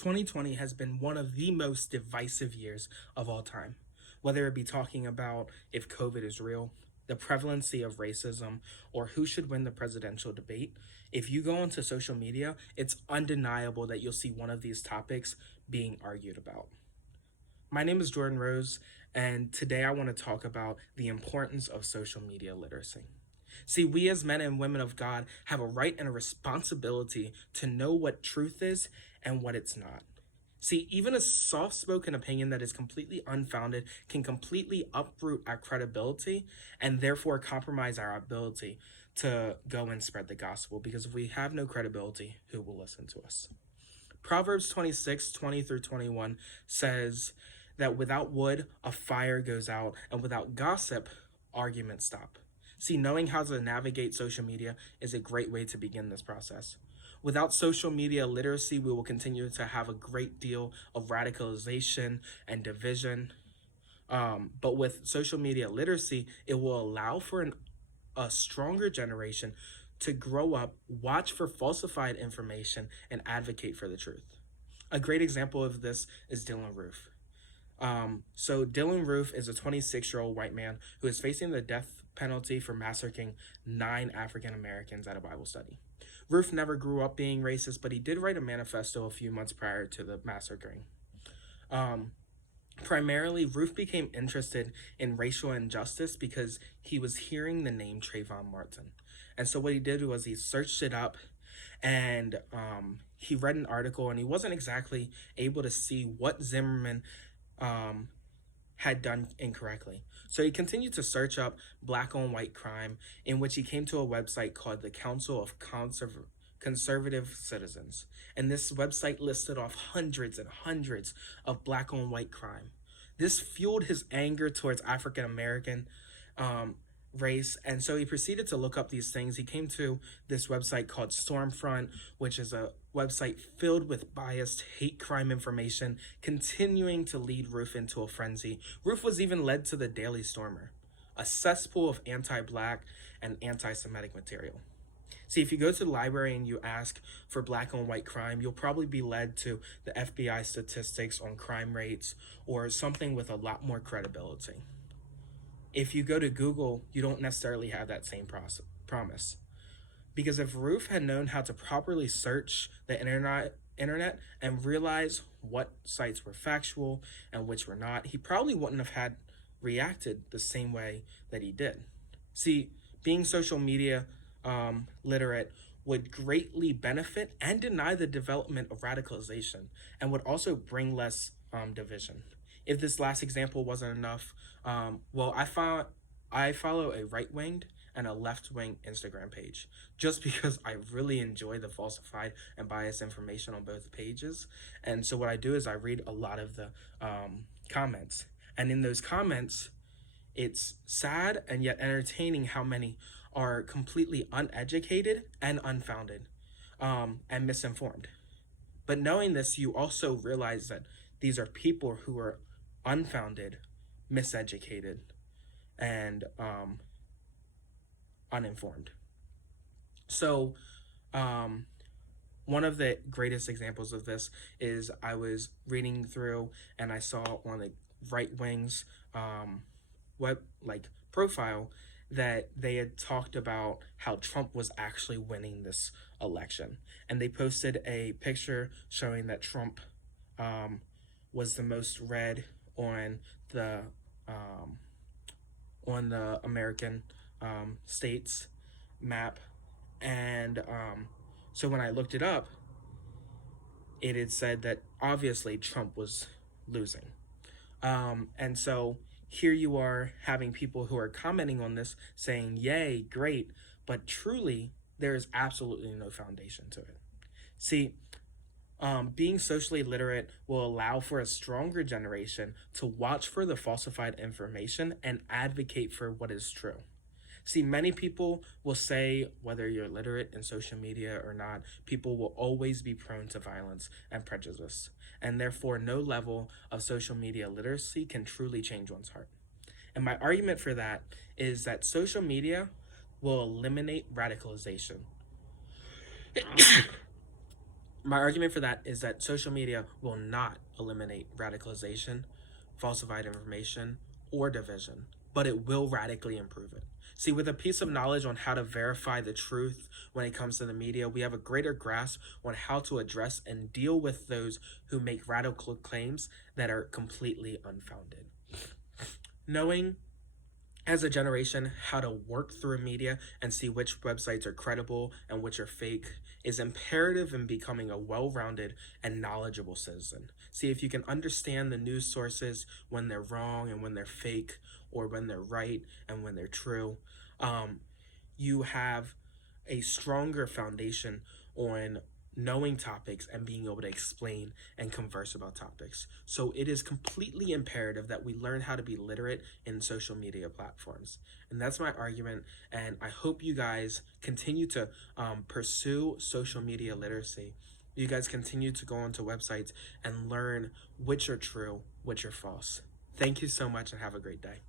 2020 has been one of the most divisive years of all time, whether it be talking about if COVID is real, the prevalency of racism, or who should win the presidential debate. If you go onto social media, it's undeniable that you'll see one of these topics being argued about. My name is Jordan Rose, and today I want to talk about the importance of social media literacy. See, we as men and women of God have a right and a responsibility to know what truth is and what it's not. See, even a soft spoken opinion that is completely unfounded can completely uproot our credibility and therefore compromise our ability to go and spread the gospel, because if we have no credibility, who will listen to us? Proverbs 26:20-21 says that without wood, a fire goes out, and without gossip, arguments stop. See, knowing how to navigate social media is a great way to begin this process. Without social media literacy, we will continue to have a great deal of radicalization and division. But with social media literacy, it will allow for a stronger generation to grow up, watch for falsified information, and advocate for the truth. A great example of this is Dylan Roof. So Dylan Roof is a 26-year-old white man who is facing the death penalty for massacring 9 African Americans at a Bible study. Roof never grew up being racist, but he did write a manifesto a few months prior to the massacring. Primarily, Roof became interested in racial injustice because he was hearing the name Trayvon Martin. And so what he did was he searched it up, and he read an article, and he wasn't exactly able to see what Zimmerman had done incorrectly. So he continued to search up black on white crime, in which he came to a website called the Council of Conservative Citizens. And this website listed off hundreds and hundreds of black on white crime. This fueled his anger towards African American race, and so he proceeded to look up these things. He came to this website called Stormfront, which is a website filled with biased hate crime information, continuing to lead Roof into a frenzy. Roof was even led to the Daily Stormer, a cesspool of anti-black and anti-Semitic material. See, if you go to the library and you ask for black on white crime, you'll probably be led to the FBI statistics on crime rates or something with a lot more credibility. If you go to Google, you don't necessarily have that same promise. Because if Roof had known how to properly search the internet and realize what sites were factual and which were not, he probably wouldn't have had reacted the same way that he did. See, being social media literate would greatly benefit and deny the development of radicalization, and would also bring less division. If this last example wasn't enough, I follow a right-winged and a left-wing Instagram page, just because I really enjoy the falsified and biased information on both pages. And so what I do is I read a lot of the comments, and in those comments, it's sad and yet entertaining how many are completely uneducated and unfounded, and misinformed. But knowing this, you also realize that these are people who are unfounded, miseducated, and uninformed. So one of the greatest examples of this is I was reading through and I saw on the right wing's profile that they had talked about how Trump was actually winning this election, and they posted a picture showing that Trump was the most read on the American states map. And so when I looked it up, it had said that obviously Trump was losing. And so here you are having people who are commenting on this saying, yay, great, but truly there is absolutely no foundation to it. See, being socially literate will allow for a stronger generation to watch for the falsified information and advocate for what is true. See, many people will say, whether you're literate in social media or not, people will always be prone to violence and prejudice, and therefore no level of social media literacy can truly change one's heart. And my argument for that is that social media will eliminate radicalization. My argument for that is that social media will not eliminate radicalization, falsified information, or division, but it will radically improve it. See, with a piece of knowledge on how to verify the truth when it comes to the media, we have a greater grasp on how to address and deal with those who make radical claims that are completely unfounded. Knowing as a generation how to work through media and see which websites are credible and which are fake is imperative in becoming a well-rounded and knowledgeable citizen. See, if you can understand the news sources when they're wrong and when they're fake, or when they're right and when they're true, you have a stronger foundation on knowing topics and being able to explain and converse about topics. So it is completely imperative that we learn how to be literate in social media platforms. And that's my argument. And I hope you guys continue to pursue social media literacy. You guys continue to go onto websites and learn which are true, which are false. Thank you so much and have a great day.